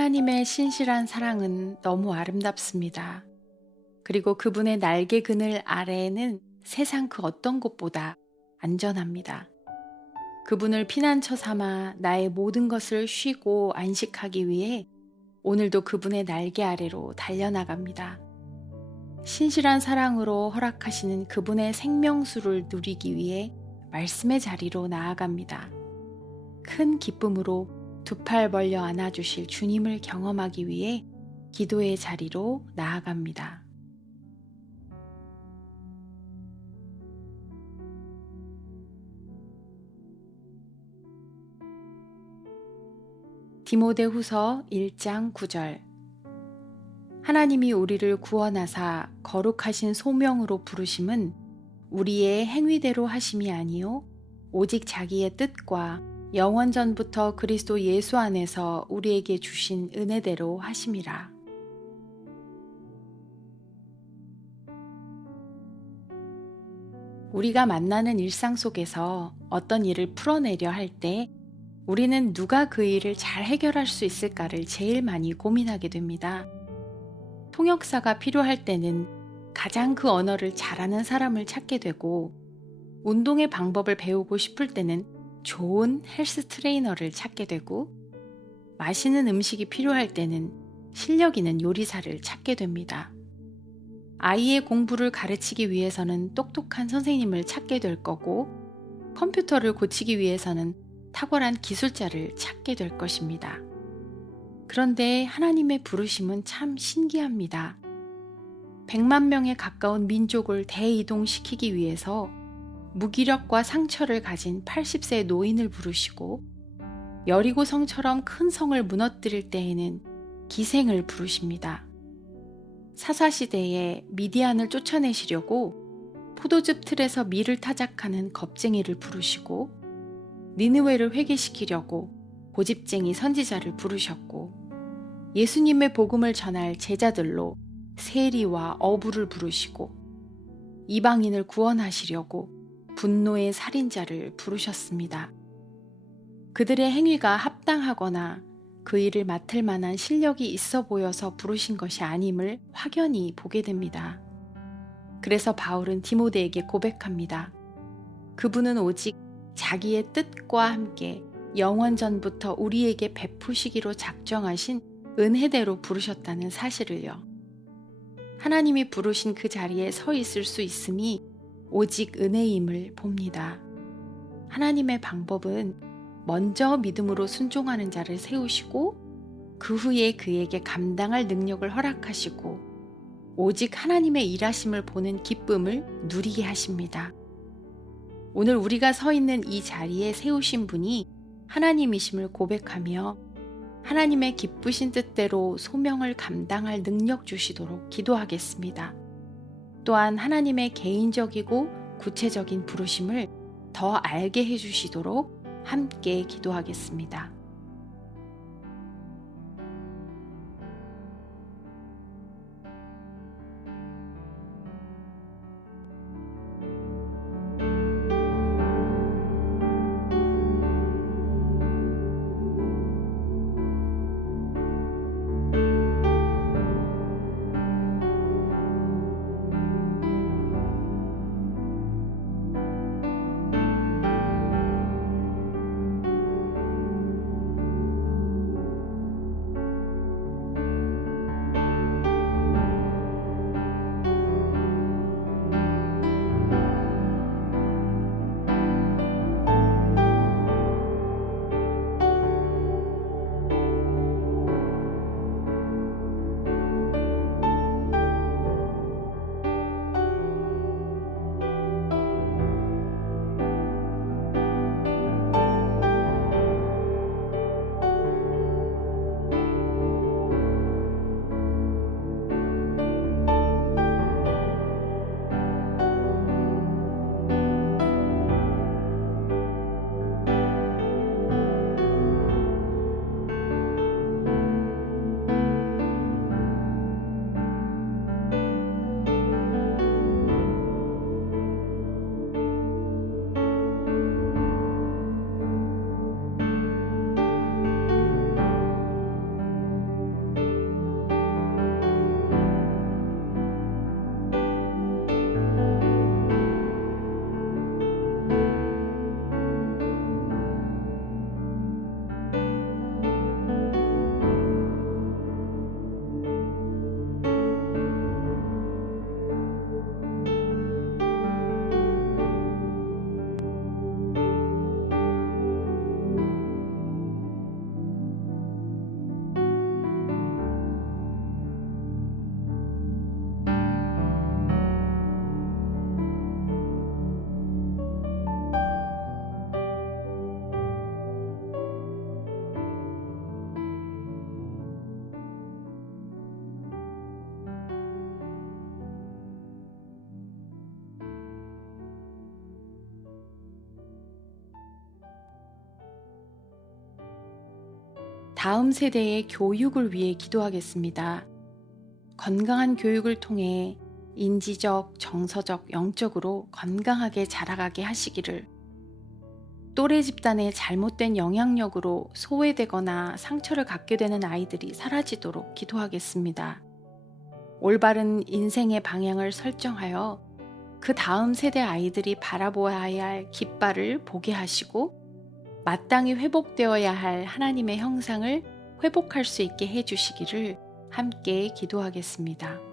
하나님의 신실한 사랑은 너무 아름답습니다. 그리고 그분의 날개 그늘 아래에는 세상 그 어떤 곳보다 안전합니다. 그분을 피난처 삼아 나의 모든 것을 쉬고 안식하기 위해 오늘도 그분의 날개 아래로 달려나갑니다. 신실한 사랑으로 허락하시는 그분의 생명수를 누리기 위해 말씀의 자리로 나아갑니다. 큰 기쁨으로 두 팔 벌려 안아주실 주님을 경험하기 위해 기도의 자리로 나아갑니다. 디모데후서 1장 9절. 하나님이 우리를 구원하사 거룩하신 소명으로 부르심은 우리의 행위대로 하심이 아니요 오직 자기의 뜻과 영원전부터 그리스도 예수 안에서 우리에게 주신 은혜대로 하심이라. 우리가 만나는 일상 속에서 어떤 일을 풀어내려 할 때 우리는 누가 그 일을 잘 해결할 수 있을까를 제일 많이 고민하게 됩니다. 통역사가 필요할 때는 가장 그 언어를 잘하는 사람을 찾게 되고, 운동의 방법을 배우고 싶을 때는 좋은 헬스 트레이너를 찾게 되고, 맛있는 음식이 필요할 때는 실력 있는 요리사를 찾게 됩니다. 아이의 공부를 가르치기 위해서는 똑똑한 선생님을 찾게 될 거고, 컴퓨터를 고치기 위해서는 탁월한 기술자를 찾게 될 것입니다. 그런데 하나님의 부르심은 참 신기합니다. 100만 명에 가까운 민족을 대이동시키기 위해서 무기력과 상처를 가진 80세 노인을 부르시고, 여리고 성처럼 큰 성을 무너뜨릴 때에는 기생을 부르십니다. 사사시대에 미디안을 쫓아내시려고 포도즙 틀에서 밀을 타작하는 겁쟁이를 부르시고, 니느웨를 회개시키려고 고집쟁이 선지자를 부르셨고, 예수님의 복음을 전할 제자들로 세리와 어부를 부르시고, 이방인을 구원하시려고 분노의 살인자를 부르셨습니다. 그들의 행위가 합당하거나 그 일을 맡을 만한 실력이 있어 보여서 부르신 것이 아님을 확연히 보게 됩니다. 그래서 바울은 디모데에게 고백합니다. 그분은 오직 자기의 뜻과 함께 영원전부터 우리에게 베푸시기로 작정하신 은혜대로 부르셨다는 사실을요. 하나님이 부르신 그 자리에 서 있을 수 있음이 오직 은혜임을 봅니다. 하나님의 방법은 먼저 믿음으로 순종하는 자를 세우시고, 그 후에 그에게 감당할 능력을 허락하시고, 오직 하나님의 일하심을 보는 기쁨을 누리게 하십니다. 오늘 우리가 서 있는 이 자리에 세우신 분이 하나님이심을 고백하며 하나님의 기쁘신 뜻대로 소명을 감당할 능력 주시도록 기도하겠습니다. 또한 하나님의 개인적이고 구체적인 부르심을 더 알게 해주시도록 함께 기도하겠습니다. 다음 세대의 교육을 위해 기도하겠습니다. 건강한 교육을 통해 인지적, 정서적, 영적으로 건강하게 자라가게 하시기를, 또래 집단의 잘못된 영향력으로 소외되거나 상처를 갖게 되는 아이들이 사라지도록 기도하겠습니다. 올바른 인생의 방향을 설정하여 그 다음 세대 아이들이 바라보아야 할 깃발을 보게 하시고 마땅히 회복되어야 할 하나님의 형상을 회복할 수 있게 해주시기를 함께 기도하겠습니다.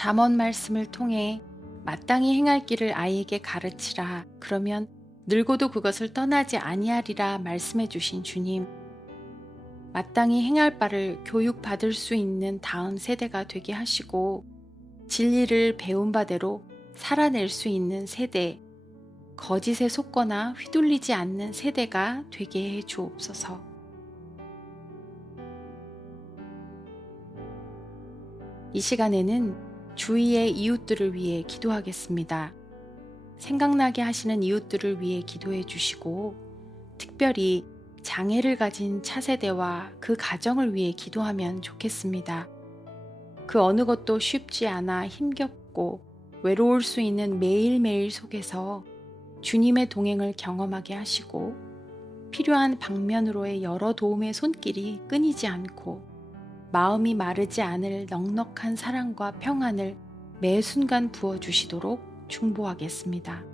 잠언 말씀을 통해 마땅히 행할 길을 아이에게 가르치라. 그러면 늙어도 그것을 떠나지 아니하리라 말씀해 주신 주님. 마땅히 행할 바를 교육받을 수 있는 다음 세대가 되게 하시고 진리를 배운 바대로 살아낼 수 있는 세대, 거짓에 속거나 휘둘리지 않는 세대가 되게 해 주옵소서. 이 시간에는 주위의 이웃들을 위해 기도하겠습니다. 생각나게 하시는 이웃들을 위해 기도해 주시고 특별히 장애를 가진 차세대와 그 가정을 위해 기도하면 좋겠습니다. 그 어느 것도 쉽지 않아 힘겹고 외로울 수 있는 매일매일 속에서 주님의 동행을 경험하게 하시고 필요한 방면으로의 여러 도움의 손길이 끊이지 않고 마음이 마르지 않을 넉넉한 사랑과 평안을 매 순간 부어주시도록 중보하겠습니다.